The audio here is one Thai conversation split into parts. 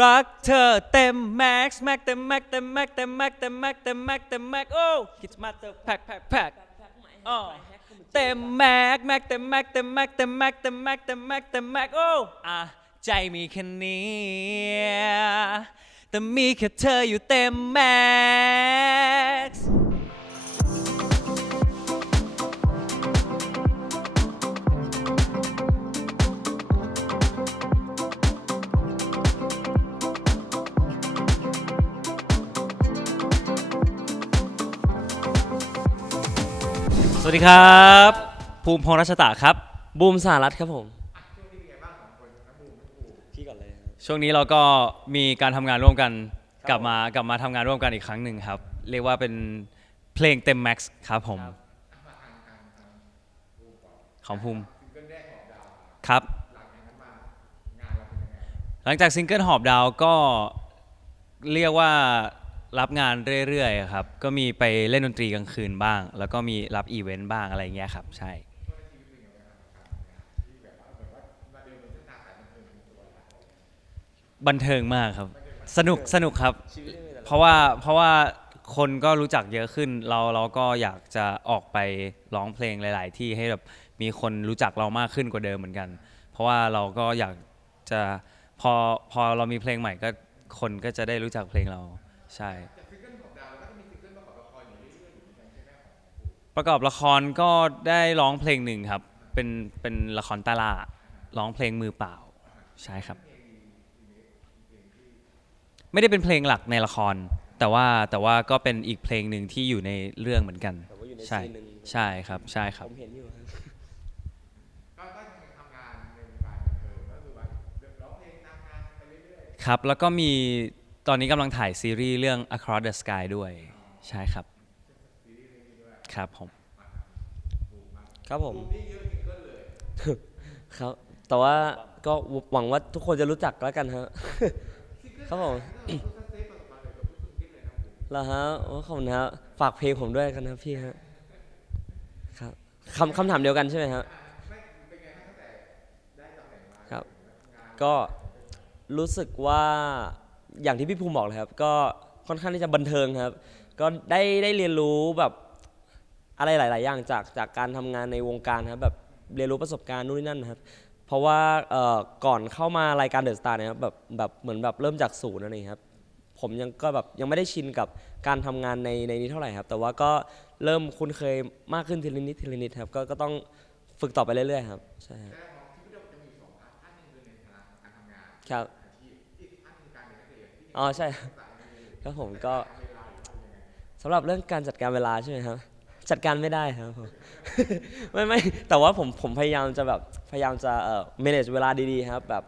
รักเธอเต็มแม็กซ์แม็กเต็มแม็กเต็มแม็กเต็มแม็กเต็มแม็กเต็มแม็กเต็มแม็กโอ้คิดมาเตอร์แพ็คแพ็คแพ็คเต็มแม็กแม็กเต็มแม็กเต็มแม็กเต็มแม็กเต็มแม็กเต็มแม็กเต็มแม็กโอ้อะใจมีแค่นี้แต่มีแค่เธออยู่เต็มแม็กซ์ วัสดีครับ ภูมิพงษ์รัชตะครับ บูมสารัตครับผม พี่ก่อนเลย ช่วงนี้เราก็มีการทำงานร่วมกันกลับมากลับมาทำงานร่วมกันอีกครั้งหนึ่งครับ เรียกว่าเป็นเพลงเต็มแม็กซ์ครับผมของภูมิครับ หลังจากซิงเกิลหอบดาวก็เรียกว่า รับงานเรื่อยๆครับ ก็มีไปเล่นดนตรีกลางคืนบ้าง แล้วก็มีรับอีเวนต์บ้างอะไรเงี้ยครับ ใช่ บันเทิงมากครับ สนุกสนุกครับ เพราะว่าเพราะว่าคนก็รู้จักเยอะขึ้น เราเราก็อยากจะออกไปร้องเพลงหลาย ๆ ที่ให้แบบมีคนรู้จักเรามากขึ้นกว่าเดิมเหมือนกัน เพราะว่าเราก็อยากจะพอพอเรามีเพลงใหม่ก็คนก็จะได้รู้จักเพลงเรา ใช่ประกอบละครก็ได้ร้องเพลงหนึ่งครับ เป็นเป็นละครตาลาร้องเพลงมือเปล่า ใช่ครับ ไม่ได้เป็นเพลงหลักในละคร แต่ว่าแต่ว่าก็เป็นอีกเพลงหนึ่งที่อยู่ในเรื่องเหมือนกันแต่ว่าอยู่ในใช่ซีนหนึ่งใช่ครับใช่คผรับมเห็นอยู่ครับครับแล้วก็มี ตอนนี้กำลังถ่ายซีรีส์เรื่อง Across the Sky ด้วย ใช่ครับ ครับผม ครับผม ครับ แต่ว่าก็หวังว่าทุกคนจะรู้จักแล้วกันฮะ ครับผมแล้วฮะโอ้ขอบคุณครับฝากเพลงผมด้วยกันนะพี่ฮะ ครับคำคำถามเดียวกันใช่ไหมครับครับ ก็รู้สึกว่า อย่างที่พี่ภูมิบอกเลยครับ ก็ค่อนข้างที่จะบันเทิงครับ ก็ได้ได้เรียนรู้แบบอะไรหลาย ๆ อย่างจากจากการทำงานในวงการครับแบบเรียนรู้ประสบการณ์นู่นนี่นั่นนะครับ เพราะว่าเอ่อก่อนเข้ามารายการเดอะสตาร์นะครับแบบแบบเหมือนแบบเริ่มจากศูนย์นั่นเองครับ ผมยังก็แบบยังไม่ได้ชินกับการทำงานในในนี้เท่าไหร่ครับ แต่ว่าก็เริ่มคุ้นเคยมากขึ้นทีละนิดทีละนิดครับก็ก็ต้องฝึกต่อไปเรื่อย ๆ ครับใช่ครับ ครับ อ๋อใช่ครับผมก็สำหรับเรื่องการจัดการเวลาใช่ไหมครับ จัดการไม่ได้ครับผมไม่ไม่แต่ว่าผมผมพยายามจะแบบพยายามจะเอ่อ manage เวลาดีๆครับแบบ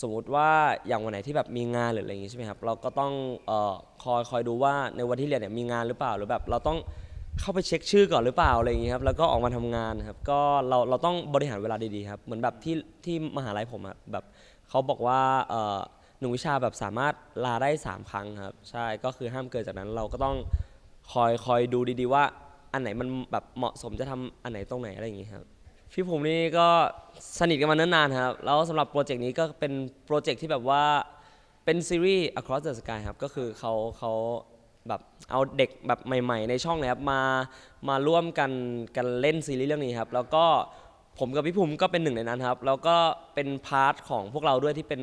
สมมุติว่าอย่างวันไหนที่แบบมีงานหรืออะไรอย่างงี้ใช่ไหมครับเราก็ต้องเอ่อคอยคอยดูว่าในวันที่เรียนเนี่ยมีงานหรือเปล่าหรือแบบเราต้องเข้าไปเช็คชื่อก่อนหรือเปล่าอะไรอย่างงี้ครับแล้วก็ออกมาทำงานครับก็เราเราต้องบริหารเวลาดีๆครับเหมือนแบบที่ที่มหาลัยผมอะแบบเขาบอกว่าเอ่อ หนึ่งวิชาแบบสามารถลาได้สามครั้งครับ ใช่ก็คือห้ามเกินจากนั้นเราก็ต้องคอยคอยดูดีๆว่า อันไหนมันแบบเหมาะสมจะทำอันไหนตรงไหนอะไรอย่างงี้ครับ พี่ผมนี่ก็สนิทกันมาเนิ่นนานครับ แล้วสำหรับโปรเจกต์นี้ก็เป็นโปรเจกต์ที่แบบว่าเป็นซีรีส์ Across the Sky ครับ ก็คือเขาเขาแบบเอาเด็กแบบใหม่ ๆ ในช่องเลยครับมามาร่วมกันกันเล่นซีรีส์เรื่องนี้ครับ แล้วก็ผมกับพี่ภูมิก็เป็นหนึ่งในนั้นครับ แล้วก็เป็นพาร์ทของพวกเราด้วยที่เป็น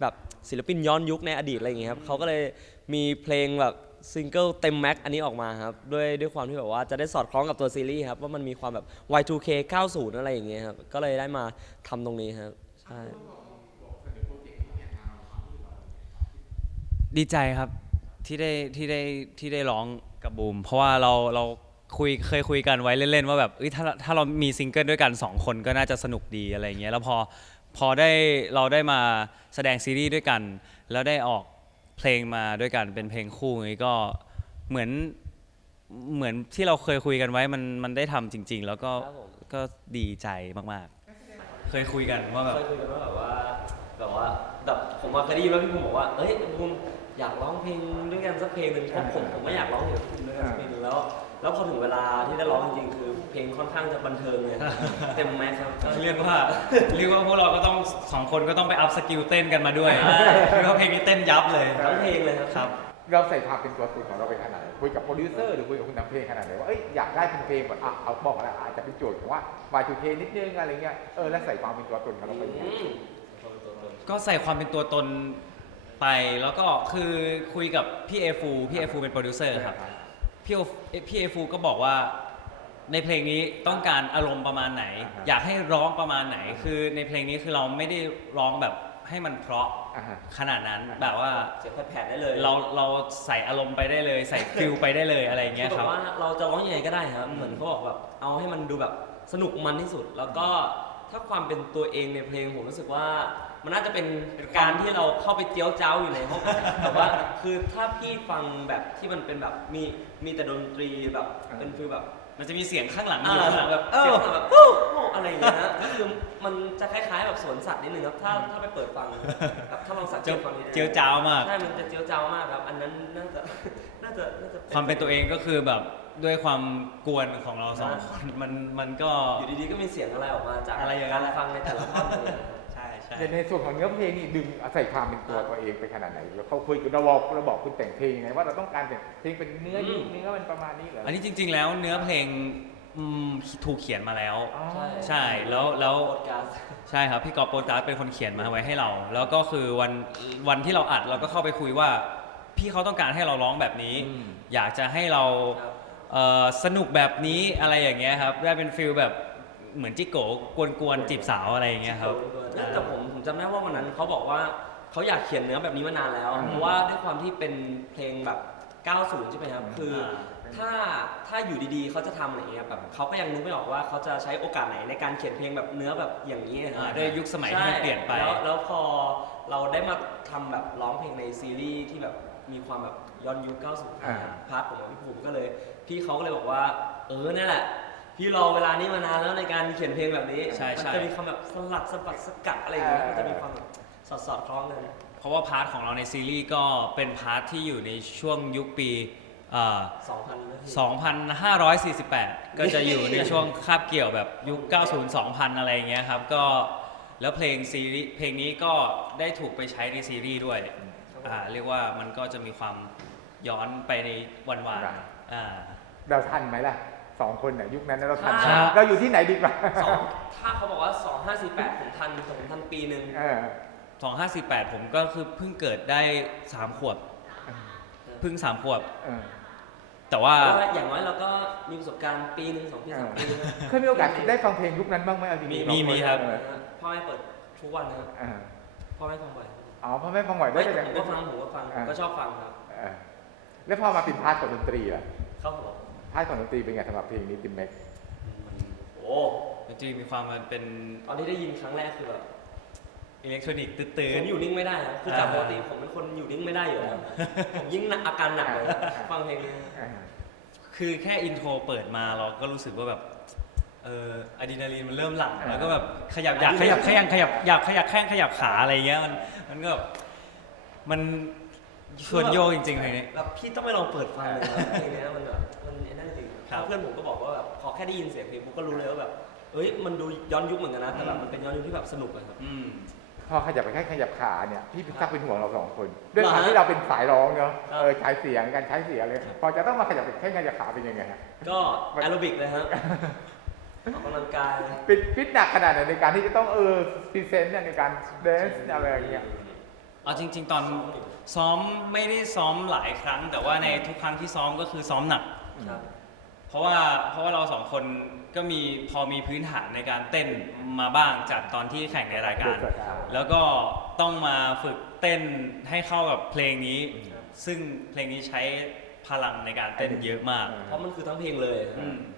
แบบศิลปินย้อนยุคในอดีตอะไรอย่างเงี้ยครับเขาก็เลยมีเพลงแบบซิงเกิลเต็มแม็กอันนี้ออกมาครับด้วยด้วยความที่แบบว่าจะได้สอดคล้องกับตัวซีรีส์ครับว่ามันมีความแบบ Y2K 90 อะไรอย่างเงี้ยครับก็เลยได้มาทำตรงนี้ครับใช่ ดีใจครับที่ได้ที่ได้ที่ได้ร้องกับบูมเพราะว่าเราเราคุยเคยคุยกันไว้เล่นๆว่าแบบเอ้ยถ้าถ้าเรามีซิงเกิลด้วยกัน2คนก็น่าจะสนุกดีอะไรเงี้ยแล้วพอ พอได้เราได้มาแสดงซีรีส์ด้วยกัน แล้วได้ออกเพลงมาด้วยกันเป็นเพลงคู่อย่างนี้ก็เหมือนเหมือนที่เราเคยคุยกันไว้มันมันได้ทำจริง ๆ แล้วก็ครับผม ก็ดีใจมากๆ เคยคุยกันว่าแบบเคยคุยกันว่าแบบว่าแบบว่าแบบผมมาเคยได้ยินว่าพี่ภูมิบอกว่าเอ้ยภูมิอยากร้องเพลงด้วยกันสักเพลงหนึ่งเพราะผมผมไม่อยากร้องอยู่กับคุณด้วยกันสักเพลงหนึ่งแล้ว แล้วพอถึงเวลาที่ได้ร้องจริงๆคือเพลงค่อนข้างจะบันเทิงเลยเต็มแม็กซ์ครับก็เรียกว่าเรียกว่าพวกเราก็ต้องสองคนก็ต้องไปอัพสกิลเต้นกันมาด้วยเรียกว่าเพลงนี้เต้นยับยับเลยทั้งเพลงเลยครับครับ เราใส่ความเป็นตัวตนของเราไปขนาดไหนคุยกับโปรดิวเซอร์หรือคุยกับคุณทำเพลงขนาดไหนว่าเอ้ยอยากได้เป็นเพลงแบบอะเอาบอกแล้วอาจจะเป็นโจทย์ของว่า Y2K นิดนึงอะไรเงี้ยเออแล้วใส่ความเป็นตัวตนของเราไปเนี่ยอืมก็ใส่ความเป็นตัวตนไปแล้วก็คือคุยกับพี่เอฟูพี่เอฟูเป็นโปรดิวเซอร์ครับ พี่โอพี่เอฟูก็บอกว่าในเพลงนี้ต้องการอารมณ์ประมาณไหน อ่าฮะ อยากให้ร้องประมาณไหน คือในเพลงนี้คือเราไม่ได้ร้องแบบให้มันเพราะอ่าฮะ ขนาดนั้นแบบว่าเสียงแผดๆได้เลยเราเราใส่อารมณ์ไปได้เลย ใส่ฟิลไปได้เลยอะไรอย่างเงี้ยคือครับแบบว่าเราจะร้องยังไงก็ได้ครับ เหมือนเขาบอกแบบเอาให้มันดูแบบสนุกมันที่สุด แล้วก็ถ้าความเป็นตัวเองในเพลงผมรู้สึกว่า มันน่าจะเป็นการที่เราเข้าไปเจียวเจ้าอยู่ในห้องแต่ว่าคือถ้าพี่ฟังแบบที่มันเป็นแบบมีมีแต่ดนตรีแบบเป็นฟีลแบบมันจะมีเสียงข้างหลังออ่ายู่ข้างหลังแบบเสียงแบบโอ้โอ้อะไรอย่างเงี้ยนะก็คือมันจะคล้ายๆแบบสวนสัตว์นิดนึงครับถ้าถ้าไปเปิดฟังแบบถ้าลองสังเกเจียวตฟังนิดนึงเจียวจ้าวมากใช่มันจะเจียวเจ้ามากครับ อันนั้นน่าจะน่าจะน่าจะความเป็นตัวเองก็คือแบบด้วยความกวนของเราสองคนมันมันก็อยู่ดีๆก็มีเสียงอะไรออกมาจากอะไรอย่างนั้กานรฟังในแต่ละท่อนเลย ใช่ใช่ในในส่วนของเนื้อเพลงนี่ดึงใส่ความเป็นตัวตัวเองไปขนาดไหนแล้วเขาคุยกับเราบอกเราบอกคุณแต่งเพลงยังไงว่าเราต้องการแต่งเพลงเป็นเนื้อยุคเนื้อมันประมาณนี้เหรออันนี้จริง ๆ แล้วเนื้อเพลงอืมถูกเขียนมาแล้ว อ๋อ ใช่แล้วแล้ว โปรดการ์ด ใช่ครับ พี่กอล์ฟโปรตัสเป็นคนเขียนมาไว้ให้เรา แล้วก็คือวันวันที่เราอัดเราก็เข้าไปคุยว่า พี่เขาต้องการให้เราร้องแบบนี้ อืม อยากจะให้เราครับ เอ่อสนุกแบบนี้อะไรอย่างเงี้ยครับได้เป็นฟิลแบบ เหมือนจิโกะกวนๆจีบสาวอะไรอย่างเงี้ยครับ แต่ผมผมจำได้ว่าวันนั้นเขาบอกว่าเขาอยากเขียนเนื้อแบบนี้มานานแล้วเพราะว่าด้วยความที่เป็นเพลงแบบ 90 ใช่ไหมครับ คือถ้าถ้าอยู่ดีๆ เขาจะทำอะไรเงี้ยแบบเขาก็ยังนึกไม่ออกว่าเขาจะใช้โอกาสไหนในการเขียนเพลงแบบเนื้อแบบอย่างนี้นะคอ่ารับด้วยยุคสมัยที่มันเปลี่ยนไปใช่แล้วแล้วพอเราได้มาทำแบบร้องเพลงในซีรีส์ที่แบบมีความแบบย้อนยุค 90 อ่า พาร์ทผมกับพี่ภูมิก็เลย พี่เขาก็เลยบอกว่า เออเนี่ยแหละ พี่รอเวลานี้มานานแล้วในการเขียนเพลงแบบนี้ใช่ใช่ มันจะมีความแบบสลัดสะบัดสกัดอะไรอย่างเงี้ยมันจะมีความแบบสอดสอดคล้องกันเพราะว่าพาร์ทของเราในซีรีส์ก็เป็นพาร์ทที่อยู่ในช่วงยุคปีเอ่อ2,000นะพี่2,548 ก็จะอยู่ในช่วงคาบเกี่ยวแบบยุค 90 2,000 อะไรอย่างเงี้ยครับ ก็แล้วเพลงซีรีส์เพลงนี้ก็ได้ถูกไปใช้ในซีรีส์ด้วยอ่าเรียกว่ามันก็จะมีความย้อนไปในวันวานครับอ่าเราทันไหมล่ะ สองคนเนี่ยยุคนั้นเราทันไหมครับ เราอยู่ที่ไหนดีกว่าสองถ้าเขาบอกว่า 2548 ผมทันผมทันปีหนึ่งเออ2548 ผมก็คือเพิ่งเกิดได้ 3 ขวบ เพิ่ง 3 ขวบ เออแต่ว่า เพราะว่าอย่างน้อยเราก็มีประสบการณ์ปีหนึ่งสองปีสามปีนะเคยมีโอกาสได้ฟังเพลงยุคนั้นบ้างไหมเอาจริงๆมีสองนมีครับ เออพ่อแม่เปิดทุกวันนะครับเออพ่อแม่ฟังบ่อยอ๋อพ่อแม่ฟังบ่อยด้วไม่ยแต่แต่ผมก็ฟังผมก็ฟังผมก็ชอบฟังครับ เออแล้วพอมาเป็นพาร์ทของดนตรีล่ะเขาบอกพาร์ทของดนตรีเป็นไงสำหรับเพลงนี้ดิมแม็กโอ้จริงๆมีความมันเป็นตอนที่ได้ยินครั้งแรกคือแบบอิเล็กทรอนิกส์ตื่ผมนอยู่นิ่งไม่ได้ครับคือจากปกติผมเป็นคนอยู่นิ่งไม่ได้อยู่แล้วผมยิ่งหนักอาการหนักเลยฟังเพลงนี้ ๆคือแค่อินโทรเปิดมาเราก็รู้สึกว่าแบบเอออะดรีนาลีนมันเริ่มหลั่งอ่าแล้วก็แบบขยับอยากขยับขยับขยับอยากขยับแข้งขยับขาอะไรเงี้ยมันมันก็แบบมัน ชวนโยกจริงๆเพลงนี้ แบบพี่ต้องไปลองเปิดฟังเลยนะเพลงนี้มันแบบมันไอ้นั่นจริงครับ เพื่อนผมก็บอกว่าแบบพอแค่ได้ยินเสียงเพลงผมก็รู้เลยว่าแบบเอ้ยมันดูย้อนยุคเหมือนกันนะแต่แบบมันเป็นย้อนยุคที่แบบสนุกอะครับ อืม พอขยับไปแค่ขยับขาเนี่ยพี่ซักเป็นห่วงเราสองคนด้วยเหรอความฮะที่เราเป็นสายร้องเนาะครับเออใช้เสียงการใช้เสียงเลย พอจะต้องมาขยับแค่ขยับขาเป็นยังไงฮะก็แอโรบิกเลยครับออกกำลังกาย ฟิตฟิตหนักขนาดไหนในการที่จะต้องเออพรีเซนต์เนี่ยในการเดนซ์อะไรอย่างเงี้ย เอาจริง ๆ ตอนซ้อมไม่ได้ซ้อมหลายครั้ง แต่ว่าในทุกครั้งที่ซ้อมก็คือซ้อมหนัก ครับ เพราะว่าเพราะว่าเราสองคนก็มีพอมีพื้นฐานในการเต้นมาบ้างจากตอนที่แข่งในรายการ แล้วก็ต้องมาฝึกเต้นให้เข้ากับเพลงนี้ครับซึ่งเพลงนี้ใช้พลังในการเต้นเยอะมาก เพราะมันคือทั้งเพลงเลย อืมใค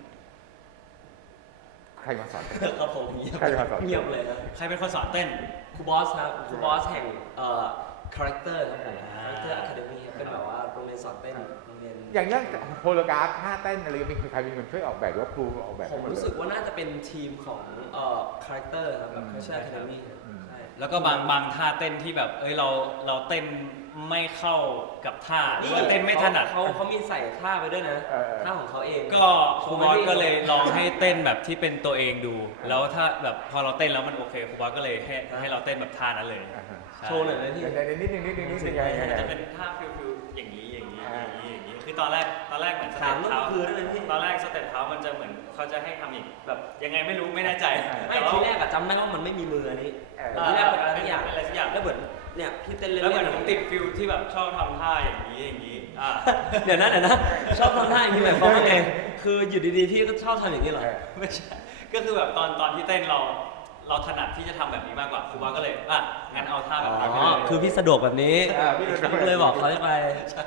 รมาสอน ครับผมเงียบใครมาสอน เงียบเลยนะใครเป็นคนสอนเต้น ครูบอสครับครูบอสแห่งเอ่อคาแรคเตอร์ครับผมอ่าคาแรคเตอร์อะคาเดมี่เป็นแบบว่าโรงเรียนสอนเต้นโรงเรียน อย่างเรื่องโฮโลกราฟท่าเต้นอะไรเป็นใครเป็นคนช่วยออกแบบหรือว่าครูออกแบบผให้มหดเลยรู้สึกว่าน่าจะเป็นทีมของเอ่อคาแรคเตอร์ครับแบบอืมคาแรคเตอร์อะคาเดมี่อืมใช่แล้วก็บางบางท่าเต้นที่แบบ เอ้ยเราเราเต้น ไม่เข้ากับท่าหรือว่าเต้นไม่ถนัดเขาเขามีใส่ท่าไปด้วยนะเออ ท่าของเขาเองก็ครูบอสก็เลยลองให้เต้นแบบที่เป็นตัวเองดู แล้วถ้าแบบพอเราเต้นแล้วมันโอเคครูบอสก็เลยให้ให้เราเต้นแบบท่านั้นเลยอ่าฮะใใช่โชว์หน่อยไหมพี่ เดี๋ยวเดี๋ยวนิดนึงนิดนึงนิดนึงยังไงยังไง จะเป็นท่าฟิลฟิลอย่างนี้อย่างนี้อย่างนี้อย่างนี้คือตอนแรกตอนแรกเหมือนสถาเต็มปลูกเท้าคือได้ไหมพี่ ตอนแรกสเต็ปเท้ามันจะเหมือนเขาจะให้ทำอีกแบบยังไงไม่รู้ไม่แน่ใจไม่แต่ว่าทีแรกอะจำได้ว่ามันไม่มีมืออันนี้เออ ทีแรกเป็นอะไรสักอย่างเป็นอะไรสักอย่าง แล้วเหมือน เนี่ยพี่เต้นเล่นๆแล้วเหมือนผมติดฟิลที่แบบชอบทำท่าอย่างนี้อย่างนี้อ่าเดี๋ยวนะเดี๋ยวนะชอบทำท่าอย่างนี้หมายความว่าไงคืออยู่ดีๆพี่ก็ชอบทำอย่างนี้เหรอเออไม่ใช่ก็คือแบบตอนตอนที่เต้นเรา เราถนัดที่จะทำแบบนี้มากกว่าครูบาก็เลยอะงั้นเอาท่าแบบอ๋นี้ไปอเลยคือพี่สะดวกแบบนี้อ่าพี่สะดวก ก็เลยบอกเขาจะไป ใช่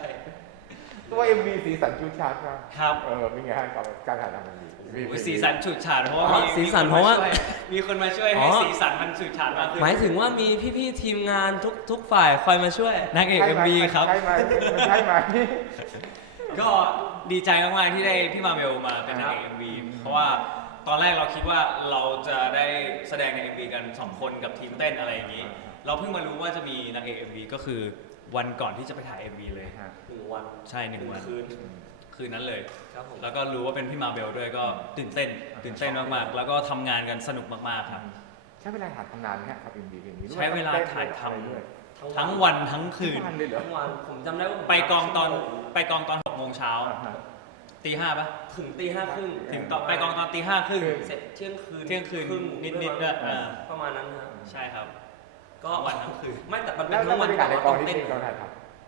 ตัว MV สีสันชูชาร์จมากครับ เออเป็นไงฮะกับการถ่ายทำมันดีโอ้ยสีสันฉูดฉาดเพราะว่าอ๋อมีสีสันมีคเพราะว่าช่ยมีคนมาช่วยอ๋ให้อ สีสันมันฉูดฉาดมากขึ้นหมายถึงว่ามีพี่ๆทีมงานทุกทุกฝ่ายคอยมาช่วย นางเอกใช่ไหม MV ครับ ใช่ไหมมันใช่ไหม ก็ดีใจมากๆที่ได้พี่มาเบลมาเป็นนางเอก MV เพราะว่าตอนแรกเราคิดว่าเราจะได้แสดงใน MV กันสองคนกับทีมเต้นอะไรอย่างนี้ เราเพิ่งมารู้ว่าจะมีนางเอก MV ก็คือ วันก่อนที่จะไปถ่าย MV เลย ฮะ หนึ่งวันใช่หนึ่งวัน คืนคืนนั้นเลย ครับผม แล้วก็รู้ว่าเป็นพี่มาเบลด้วยก็ตื่นเต้น ตื่นเต้นมากๆ แล้วก็ทำงานกันสนุกมากๆครับ ใช้เวลาถ่ายทำนานไหมฮะกับ MV เพลงนี้ใช้เวลาถ่ายทำอะไรด้วยทั้งวันทั้งคืนทั้งวันเลยเหรอ ทั้งวันผมจำได้ว่าผมไปกองตอนไปกองตอนหกโมงเช้าอ่าฮะตีห้าปะถึงตีห้าครึ่งถึงตอนไปกองตอนตีห้าครึ่ง เสร็จเที่ยงคืนเที่ยงคืนรึ่งนิดๆด้วยอ่า ประมาณนั้นครับ ใช่ครับ ก็ทั้งวันทั้งคืนไม่แต่มันเป็แล้นวทั้งบวัรนรยากาศในกองนิดเต้นึงตอนถ่ายท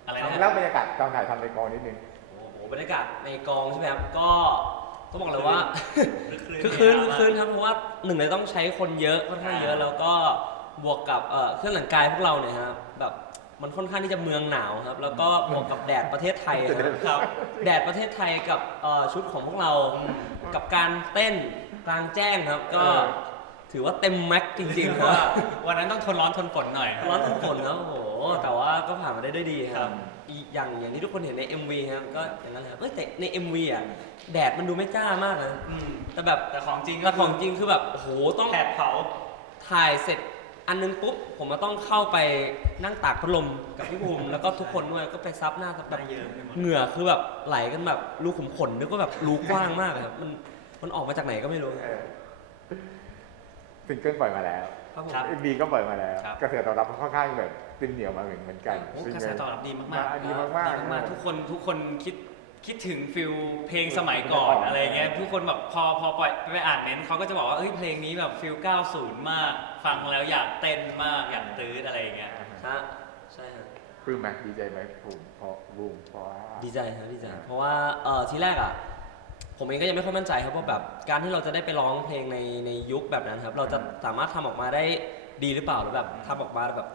อะไรำนะแล้วบรรยากาศตอนถ่ายทำในกองนิดนึง โอ้โหบรรยากาศในกองใช่ไหมครับ ก็ต้องบอกเลยว่า คืคืออคืนคืคืนนครับเพราะว่าหนึ่งเลยต้องใช้คนเยอะค่อนข้างเยอะอ่า แล้วก็บวกกับเอ่อเครื่องแต่งกายพวกเราเนี่ยครับแบบมันค่อนข้างที่จะเมืองหนาวครับ แล้วก็บวกกับแดดประเทศไทยครับ ครับ แดดประเทศไทยกับเอ่อชุดของพวกเรากับการเต้นกลางแจ้งครับ ก็เออ ถือว่าเต็มแม็กซ์จริงๆเพคราะรับว่าวันนั้นต้องทนร้อนทนฝนหน่อยร้อนทุกคนครับโอ้โห แต่ว่าก็ผ่านมาได้ด้วยดีคครัรับบอีกอย่างอย่างที่ทุกคนเห็นใน MV ครับก็อย่างนั้นแหละครับเอ้ยแต่ใน MV อะแดดมันดูไม่จ้ามากนะอืมแต่แบบแต่ของจริงก็แต่ของจริงคือแบบโอ้โหต้อง แผดเผา ถ่ายเสร็จอันนึงปุ๊บ ผมมาต้องเข้าไปนั่งตากพัดลมกับพี่ภูมิ แล้วก็ทุกคนด้วยก็ไปซับหน้าซับแบบได้เยอะไปหมด เหงื่อคือแบบไหลกันแบบรูขุมขนนึกว่าแบบรูกว้างมากอะครับมันมันออกมาจากไหนก็ไม่รู้ เออ ซิงเกิลปล่อยมาแล้วครับผม ครับ MV ก็ปล่อยมาแล้วครับ กระแสตอบรับค่อนข้างแบบเต็มเหนียวมาเหมือนกันโอ้กระแสตอบรับดีมากดีมากมาก ดีมากๆทุกคนทุกคนคิดคิดถึงฟิลเพลงสมัยก่อนอะไรเงี้ยทุกคนแบบพอพอปล่อยไปอ่านเน้นต์เขาก็จะบอกว่าเอ้ยเพลงนี้แบบฟิล90 มาก ฟังแล้วอยากเต้นมากอยากตื้ออะไรอย่างเงี้ย ฮะใช่ฮะ ปลื้มไหมดีใจไหมภูมิเพราะบูมเพราะว่า ดีใจครับดีใจอ่าเพราะว่าเออทีแรกอะ ผมเองก็ยังไม่ค่อยมั่นใจครับว่าแบบการที่เราจะได้ไปร้องเพลงในในยุคแบบนั้นครับ เราจะสามารถทำออกมาได้ดีหรือเปล่าหรือแบบทำออกมาแบบ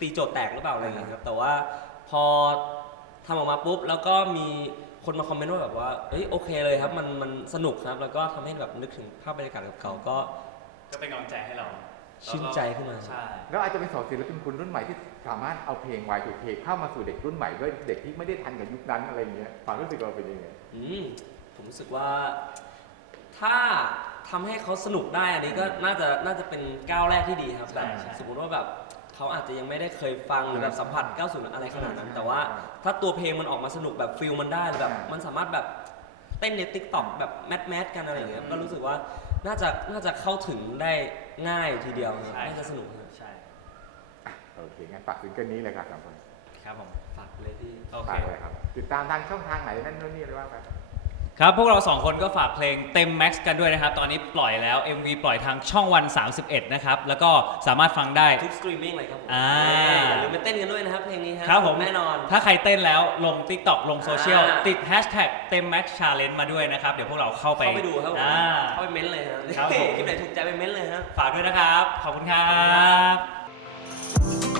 ตีโจทย์แตกหรือเปล่าอะไรอย่างเงี้ยครับ แต่ว่าพอทำออกมาปุ๊บแล้วก็มีคนมาคอมเมนต์ว่าแบบว่าเอ้ยโอเคเลยครับมันมันสนุกครับ แล้วก็ทำให้แบบนึกถึงภาพบรรยากาศเก่าๆก็ ก็เป็นกำลังใจให้เราชื่นใจขึ้นมา ใช่ แล้วอาจจะเป็นสองศิลปินคนรุ่นใหม่ที่สามารถเอาเพลง Y2K เข้ามาสู่เด็กรุ่นใหม่ด้วยเด็กที่ไม่ได้ทันกับยุคนั้นอะไรเงี้ยความรู้สึกเราเป็นยังไง อืม ผมรู้สึกว่าถ้าทำให้เขาสนุกได้อันนี้ก็น่าจะน่าจะเป็นก้าวแรกที่ดีครับใช่แบบใช่สมมติว่าแบบเขาอาจจะยังไม่ได้เคยฟังหรือแบบสัมผัส90อะไรขนาดนั้น ใช่แต่ว่าใช่ถ้าตัวเพลงมันออกมาสนุกแบบฟิลมันได้หรือแบบใช่ มันสามารถแบบเต้นในติ๊กต็อกแบบแมทแมทกันอะไรอย่างเงี้ยก็รู้สึกว่าน่าจะน่าจะเข้าถึงได้ง่ายทีเดียวครับใช่ น่าจะสนุกครับใช่โอเคงั้นฝากซิงเกิลนี้เลยครับสามคนครับผมฝากเลยที่ โอเค ฝากเลยครับ ติดตามทางช่องทางไหนนั่นนู่นนี่อะไรว่าไป ครับพวกเราสองคนก็ฝากเพลงเต็มแม็กซ์กันด้วยนะครับ ตอนนี้ปล่อยแล้ว MV ปล่อยทางช่องวัน 31 นะครับ แล้วก็สามารถฟังได้ ทุกสตรีมมิ่งเลยครับผมอ่า อย่าลืมไปเต้นกันด้วยนะครับเพลงนี้ครับผมแน่นอน ถ้าใครเต้นแล้วลง TikTok ลงโซเชียลอ่า ติดแฮชแท็กเต็มแม็กซ์ชาเลนจ์มาด้วยนะครับ เดี๋ยวพวกเราเข้าไป เข้าไปดูครับผมอ่า เข้าไปเม้นต์เลยครับครับผม คลิปไหนถูกใจไปเม้นต์เลยครับ ฝากด้วยนะครับ ขอบคุณครับ